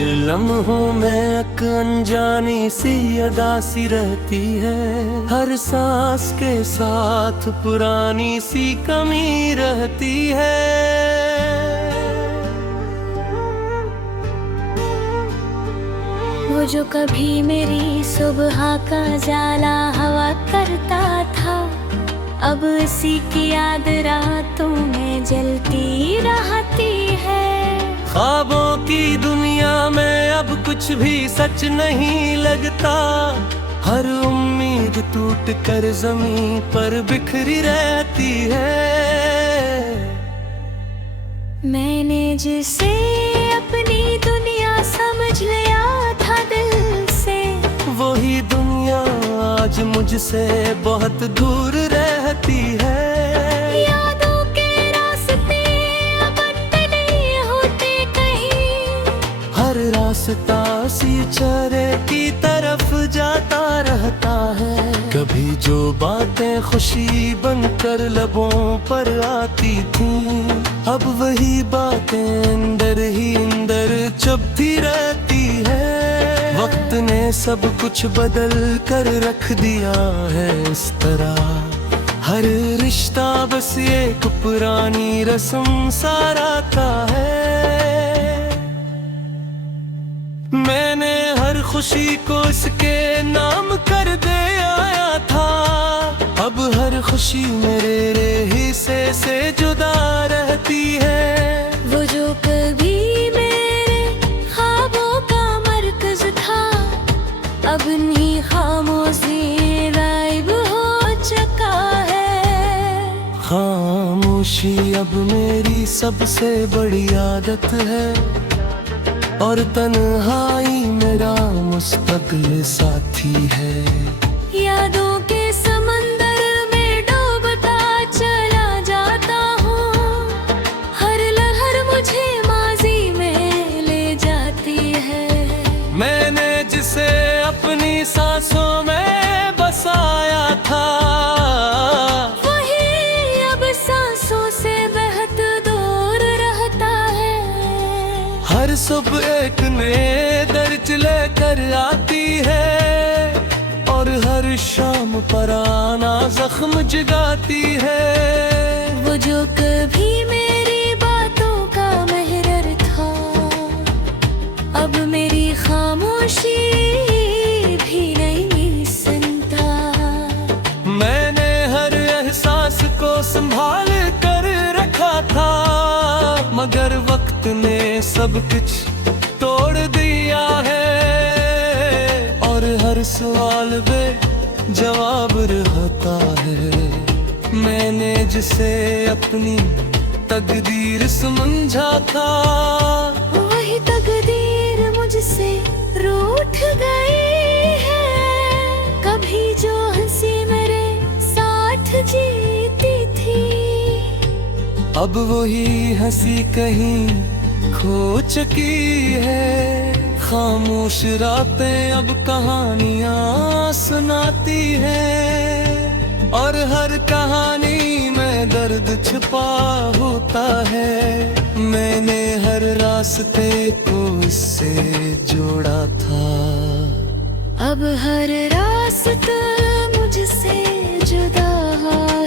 लम्हों में एक अनजानी सी अदा सी रहती है, हर सांस के साथ पुरानी सी कमी रहती है। वो जो कभी मेरी सुबह का जाला हवा करता था, अब इसी की याद रातों में जलती रहती है। ख्वाबों की दुनिया में अब कुछ भी सच नहीं लगता, हर उम्मीद टूट कर जमीन पर बिखरी रहती है। मैंने जिसे अपनी दुनिया समझ लिया था दिल से, वही दुनिया आज मुझसे बहुत दूर रहती है। यादों के रास्ते अब नहीं होते कहीं, हर रास्ता सी चेहरे की तरफ जाता रहता है। कभी जो बातें खुशी बनकर लबों पर आती थीं, अब वही बातें अंदर ही अंदर चुभती रहती है। वक्त ने सब कुछ बदल कर रख दिया है इस तरह, हर रिश्ता बस एक पुरानी रस्म सा रहता है। मैंने हर खुशी को इसके नाम कर दे आया था, अब हर खुशी मेरे हिस्से से जुदा रहती है। वो जो कभी मेरे ख्वाबों का मरकज था, अब नहीं खामोशी गायब हो चुका है। खामोशी अब मेरी सबसे बड़ी आदत है, और तन्हाई मेरा मुस्तकिल साथी है। यादों के समंदर में डूबता चला जाता हूँ, हर लहर मुझे माजी में ले जाती है। मैंने जिसे अपनी सांसों में बसाया था, वही अब सांसों से बेहद दूर रहता है। हर सुबह एक नए दर्द लेकर आती है, और हर शाम पराना जख्म जगाती है। वो जो कभी मेरी बातों का महरर था, अब मेरी खामोशी भी नहीं सुनता। मैंने हर एहसास को संभाल कर रखा था, मगर वक्त ने सब कुछ तोड़ दिया है। और हर सवाल बे जवाब रहता है। मैंने जिसे अपनी तकदीर समझा था, वही तकदीर मुझसे रूठ गई है। कभी जो हंसी मेरे साथ जीती थी, अब वही हंसी कहीं खो चुकी है। खामोश रातें अब कहानियां सुनाती है, और हर कहानी में दर्द छुपा होता है। मैंने हर रास्ते को इससे जोड़ा था, अब हर रास्ता मुझसे जुदा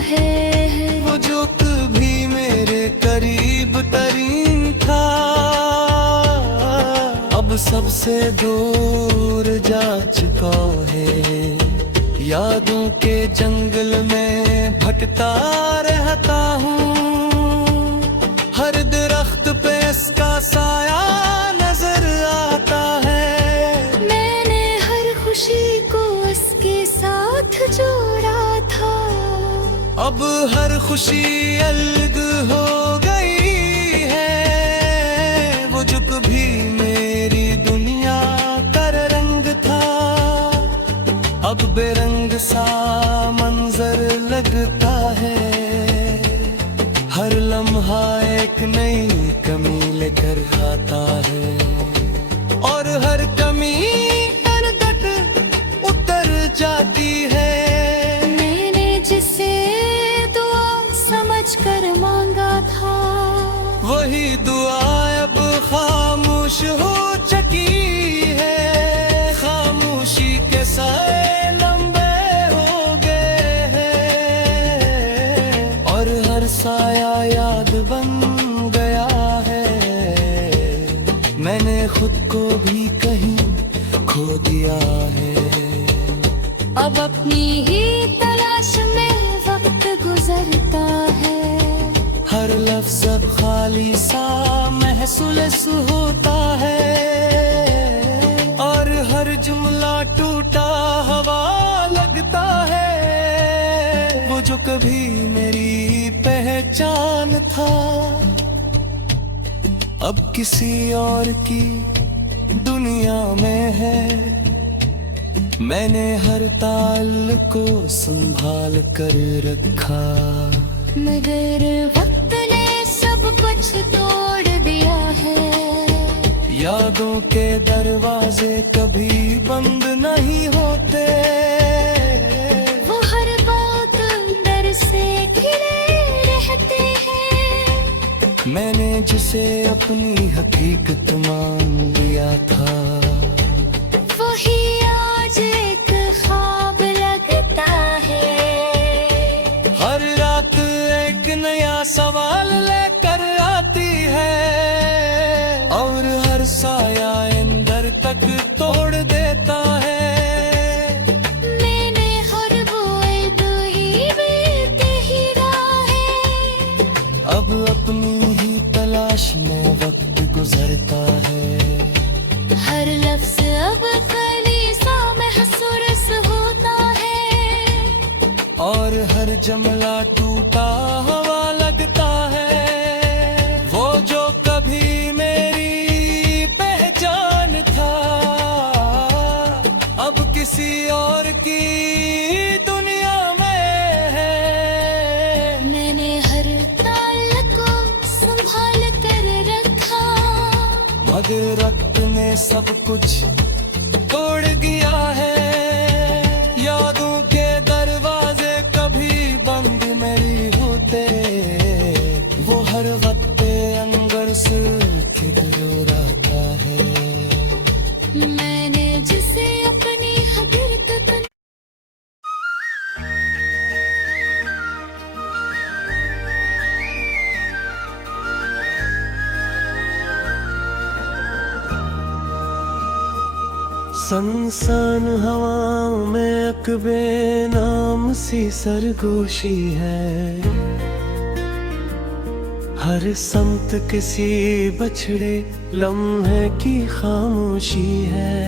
है। वो जो कभी मेरे करीब तरीन था, अब सबसे दूर जा चुका है। यादों के जंगल में भटकता रहता हूँ, हर दरख्त पे इसका साया नजर आता है। मैंने हर खुशी को उसके साथ जोड़ा था, अब हर खुशी अलग हो गई है। वो जो कभी मेरी दुनिया का रंग था, अब बेरंग सा मंजर लगता है। हर लम्हा एक नई कमी लेकर आता है, और हर कमी अनगट उतर जाती है। मैंने जिसे दुआ समझ कर मांगा था, वही दुआ अब खामोश हो चुकी किया है। अब अपनी ही तलाश में वक्त गुजरता है। हर लफ्ज़ अब खाली सा महसूस होता है और हर जुमला टूटा हवा लगता है। वो जो कभी मेरी पहचान था अब किसी और की दुनिया में है। मैंने हर ताल को संभाल कर रखा, मगर वक्त ने सब कुछ तोड़ दिया है। यादों के दरवाजे कभी बंद नहीं होते, वो हर बात अंदर से खिले रहते हैं। मैंने जिसे अपनी हकीकत मान लिया था वही आज एक ख्वाब लगता है। हर रात एक नया सवाल लेकर आती है और हर साया अंदर तक तोड़ देता है। मैंने हर बोए दुई बीत ही राहें। अब अपनी ही तलाश में वक्त गुजरता है। हर लफ्ज़ अब खाली सा महसूस होता है और हर जुमला टूटा हवा लगता है। वो जो कभी मेरी पहचान था अब किसी और की दुनिया में है। मैंने हर ताल को संभाल कर रखा, मगर वक्त ने सब कुछ तोड़ दिया है। यादों के दरवाजे कभी बंद नहीं होते, वो हर वक्त अंदर से खिलराता है। मैंने जिसे अपनी हकीकत सनसन हवाओं में अकबे नाम सी सरगोशी है। हर समत किसी बछड़े लम्हे की खामोशी है।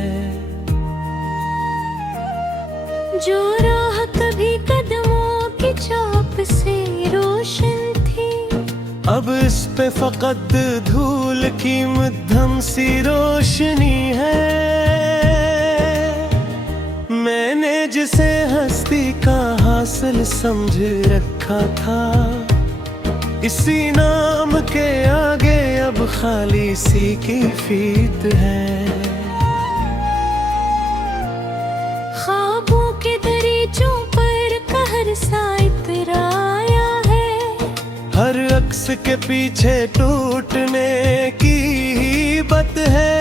जो राह कभी कदमों की चाप से रोशन थी, अब इस पे फकत धूल की मध्यम सी रोशनी है। मैंने जिसे हस्ती का हासिल समझ रखा था इसी नाम के आगे अब खाली सी की फीत है। ख्वाबों के दरीचों पर कहर सा इतराया है। हर अक्स के पीछे टूटने की ही बत है।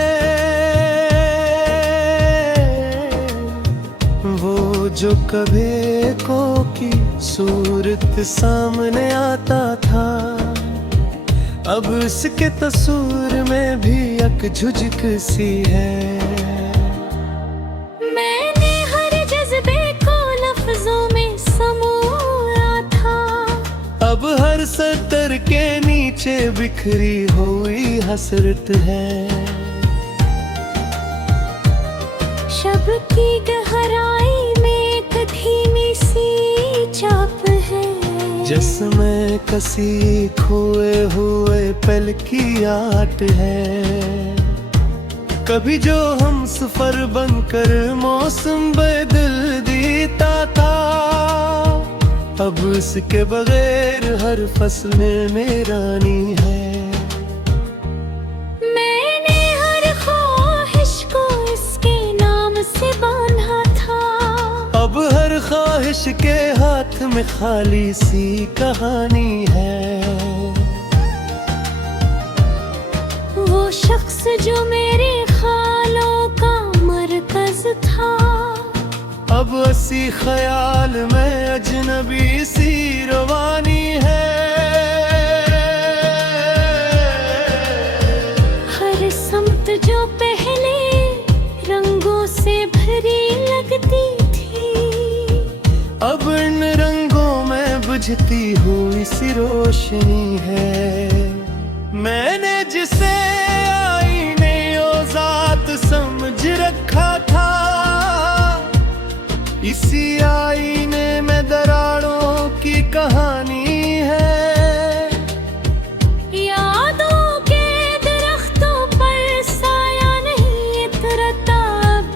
वो जो कभी को की सूरत सामने आता था अब इसके तस्वीर में भी एक झुझक सी है। मैंने हर जज्बे को लफ्जों में समोया था, अब हर सतर के नीचे बिखरी हुई हसरत है। शब की गहराई में एक धीमी सी चाप है। जिसमें कसी खोए हुए पल की आट है। कभी जो हम सफर बनकर मौसम बदल देता था अब इसके बगैर हर फसल में रानी है। मैंने हर ख्वाहिश को इसके नाम से बांधा था, अब हर ख्वाहिश के हाथ में खाली सी कहानी है। वो शख्स जो मेरे ख्यालों का मरकज था अब असी ख्याल में अजनबी सी रवानी है। हर समत जो पहले रंगों से भर अब इन रंगों में बुझती हुई सी रोशनी है। मैंने जिसे आईने ओ जात समझ रखा था, इसी आईने में दरारों की कहानी है। यादों के दरख्तों पर साया नहीं उतरता अब,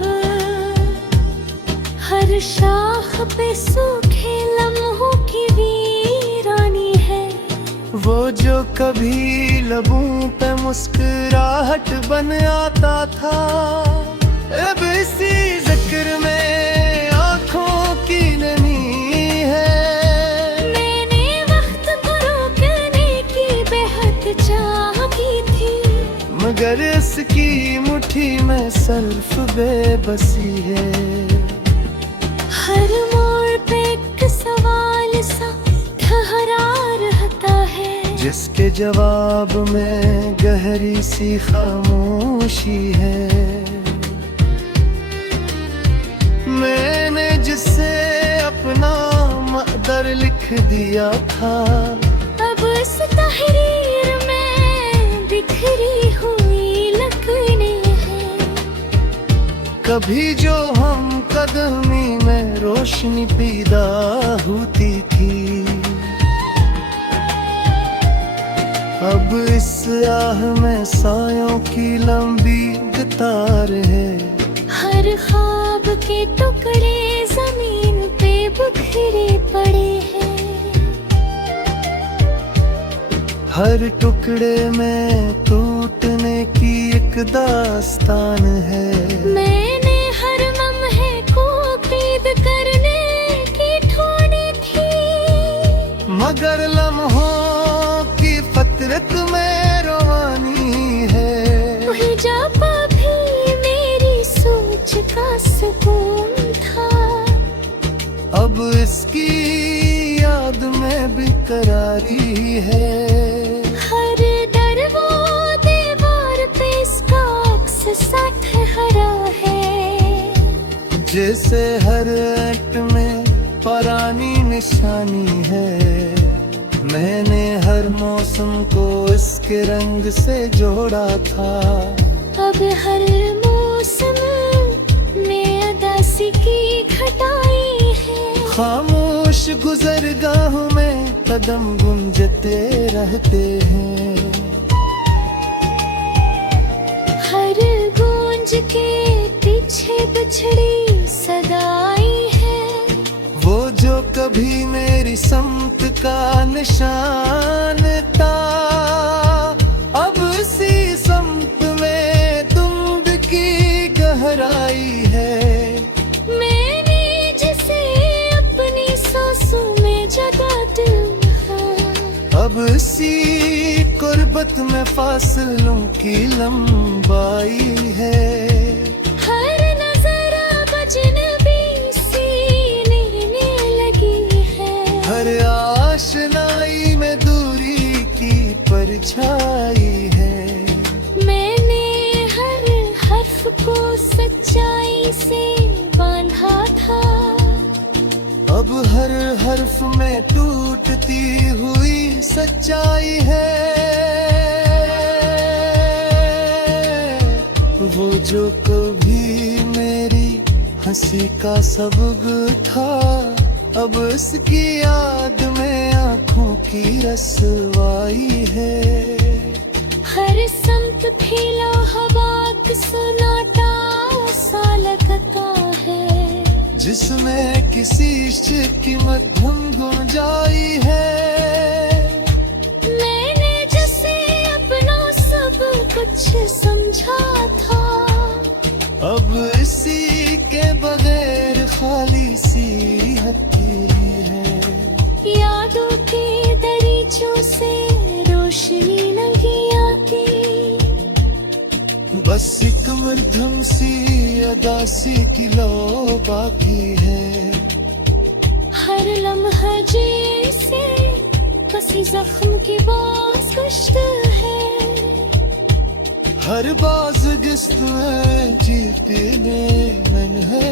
हर शाख पे सूखे लम्हों की वीरानी है। वो जो कभी लबों पे मुस्कुराहट बन आता था, अब इसी जिक्र में आंखों की नमी है। मैंने वक्त को रोकने की बेहद चाह की थी, मगर इसकी मुट्ठी में सिर्फ बेबसी है। हर मोड़ पे एक सवाल सा ठहरा रहता है, जिसके जवाब में गहरी सी खामोशी है। मैंने जिसे अपना मक़दर लिख दिया था, अब इस तहरीर में बिखरी हुई लकीरें हैं। कभी जो हम कदमी में रोशनी पैदा होती थी, अब इस आह में सायों की लंबी कतार है। हर ख्वाब के टुकड़े जमीन पे बिखरे पड़े हैं, हर टुकड़े में टूटने की एक दास्तान है। मैंने हर लम्हे को कैद करने की ठानी थी, मगर लम्हों की फतरत में रवानी है। वही जब भी मेरी सोच का सुकून था, अब इसकी याद में बेकरारी है। हर दर वो दीवार पे इसका अक्स सा ठहरा है, जैसे हर एक्ट में पुरानी निशानी है। मैंने हर मौसम को इसके रंग से जोड़ा था, अब हर मौसम में उदासी की घटाई है। खामोश गुजरगाहों में कदम गुंजते रहते हैं, हर गूंज के पीछे बिछड़ी सदाई है। वो जो कभी मेरी समत का निशान था, अब इसी समत में दुम्ब की गहराई है। मैंने जिसे अपनी सांसों में जगा दिया, अब इसी कुर्बत में फासलों की लंबाई है। हर नजर अब अजनबी सीने में लगी है, हर आशनाई में दूरी की परछाई है। मैंने हर हर्फ को सच्चाई से बांधा था, अब हर हर्फ में टूटती हुई सच्चाई है। वो जो कभी मेरी हंसी का सबक था, अब इसकी याद में आंखों की रसवाई है। हर समत फैला हवा का सन्नाटा सा लगता है, जिसमें किसी इश्क की मध्यम गुंजाई है। मैंने जिसे अपना सब कुछ समझा था, अब इसी के बगैर खाली सी हथेली है। यादों के दरीचों से रोशनी नहीं आती, बस एक मध्यम सी अदासी की लो बाकी है। हर लम्हा जैसे किसी जख्म की बाज़गश्त है, हर बाज गिस्त में जीते में मन है।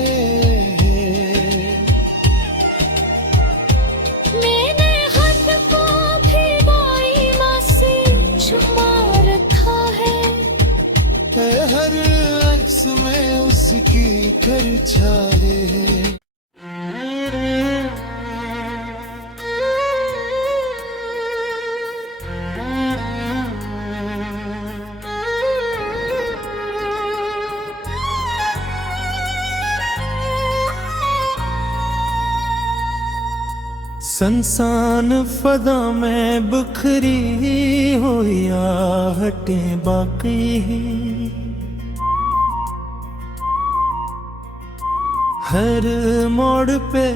छाए। संसान फदा में बिखरी हुई आहटें बाकी हर मोड़ पे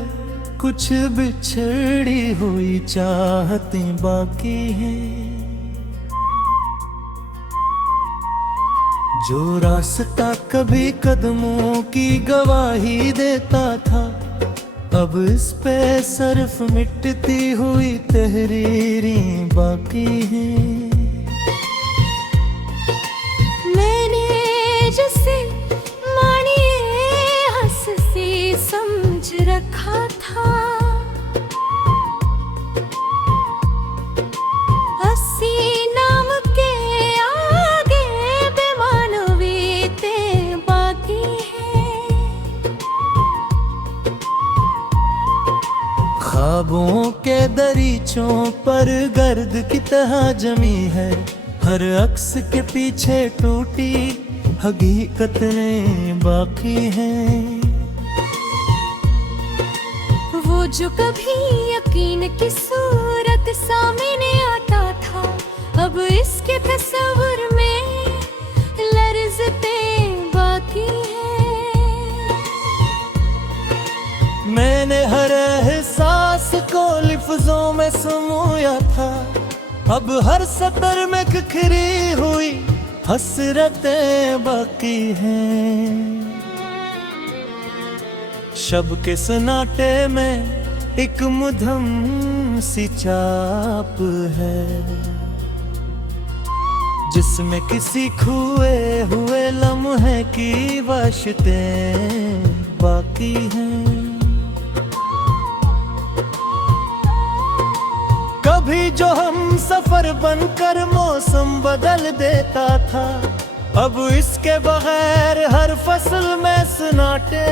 कुछ बिछड़ी हुई चाहतें बाकी हैं। जो रास्ता कभी कदमों की गवाही देता था अब इस पे सिर्फ मिटती हुई तहरीरें बाकी हैं। मैंने जिसे मानिए हंस से समझ रखा था हंसी नाम के आगे बेमानवीतें बाकी हैं। ख्वाबों के दरीचों पर गर्द की तरह जमी है हर अक्स के पीछे टूटी हकीकतें बाकी हैं। वो जो कभी यकीन की सूरत सामने आता था अब इसके तस्वुर में लर्ज़तें बाकी हैं। मैंने हर एहसास को लिफ्जों में समोया था अब हर सतर में बिखरी हुई हसरतें बाकी हैं। शब के सन्नाटे में एक मुधम सी चाप है जिसमें किसी खोए हुए लम्हे की वाशितें बाकी हैं। कभी जो हम सफर बनकर मौसम बदल देता था अब इसके बगैर हर फसल में सन्नाटे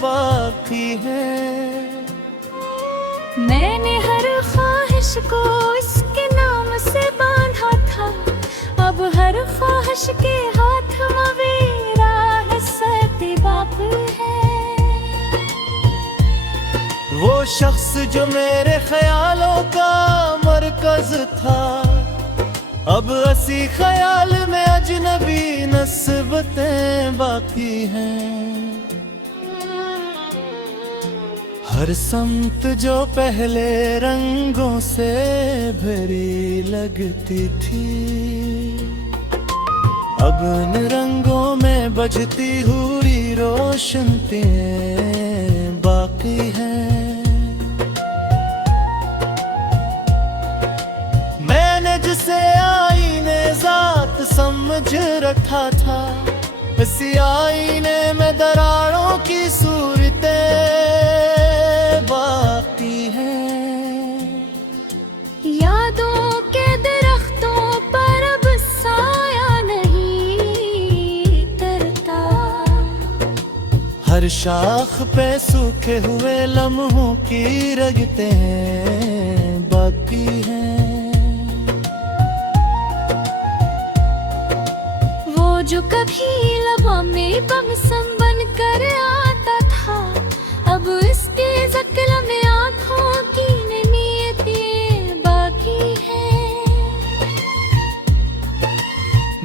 बाकी है। मैंने हर ख्वाहिश को इसके नाम से बांधा था अब हर ख्वाहिश के हाथ मवेरा है सर्दी बाप है। वो शख्स जो मेरे ख्यालों का मरकज था अब असी ख्याल में अजनबी नस्बतें बाकी हैं। हर समत जो पहले रंगों से भरी लगती थी अब इन रंगों में बजती हुई रोशनतें बाकी हैं। मैंने जिसे आईने जात समझ रखा था इसी आईने में दरारों की सूरतें बाकी हैं। यादों के दरख्तों पर अब साया नहीं तरता हर शाख पे सूखे हुए लम्हों की रगतें बाकी हैं। जो कभी लबों में बमसम बन कर आता था अब इसके ज़क्र में आँखों की नीयतें बाकी हैं।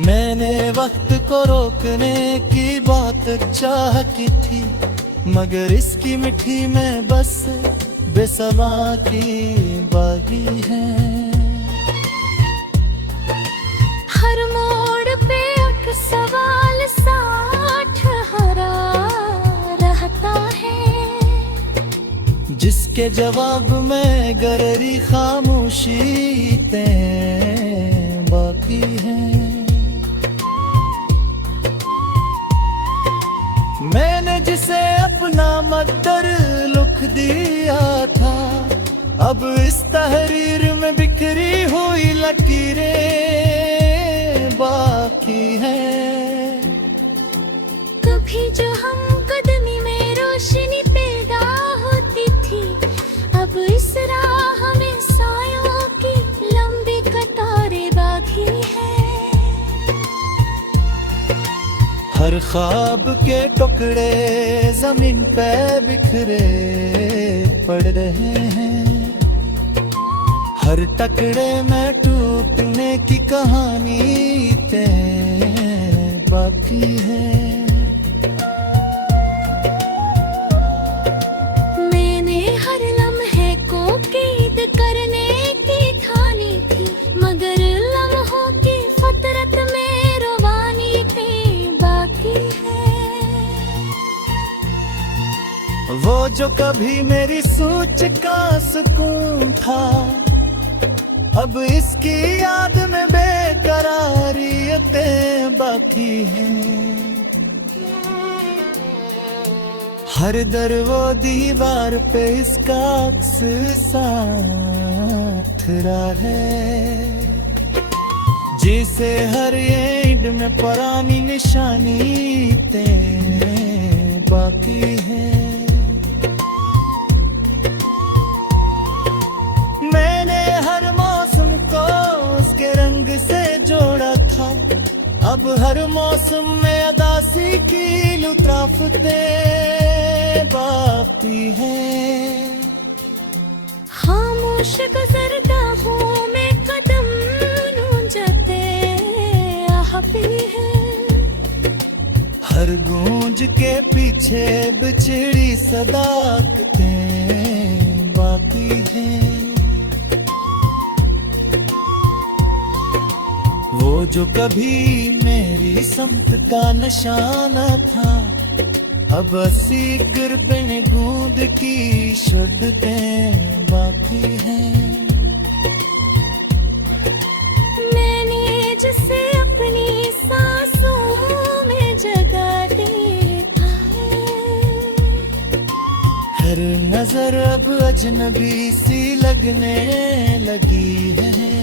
मैंने वक्त को रोकने की बात चाह की थी मगर इसकी मिठी में बस बेसमा की बागी है। हर मोड़ पे सवाल साठ हरा रहता है जिसके जवाब में गहरी खामोशी बाकी हैं। मैंने जिसे अपना मद्दर लुक दिया था अब इस तहरीर में बिखरी हुई लकीरें बाकी है। कभी जो हम ख्वाब के टुकड़े जमीन पे बिखरे पड़ रहे हैं। हर टकरे में टूटने की कहानी तय बाकी है। मैंने हर लम्हे को कैद करने की ठानी थी, मगर लम्हों की फतरत में रवानी भी बाकी है। वो जो कभी मेरी सोच का सुकून था, अब इसकी याद में बेकरारियतें बाकी हैं। हर दर वो दीवार पे इसका अक्स साथ रहा है, जिसे हर ईंट में पुरानी निशानी ते बाकी है। मैंने हर मौसम को उसके रंग से जोड़ा था, अब हर मौसम में अदासी की लुताफतें बाकी है। खामोश गुजरता हूँ मैं कदम जाते भी है। हर गूंज के पीछे बिछड़ी सदाकतें बाकी हैं। वो जो कभी मेरी समत का निशाना था, अब अस्सी गिरबिन गूंद की शुद्धतें बाकी हैं। मैंने जिसे अपनी सांसों में जगा देखा है, हर नजर अब अजनबी सी लगने लगी है।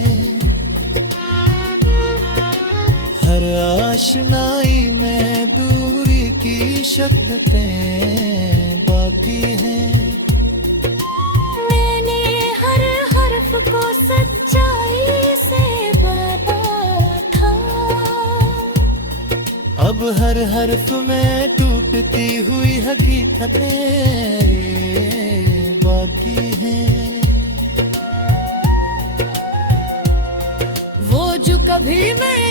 हर आशनाई में दूरी की शब्दतें बाकी हैं। मैंने हर हर्फ को सच्चाई से भरा था, अब हर हर्फ में टूटती हुई हकीकतें बाकी हैं। वो जो कभी मैं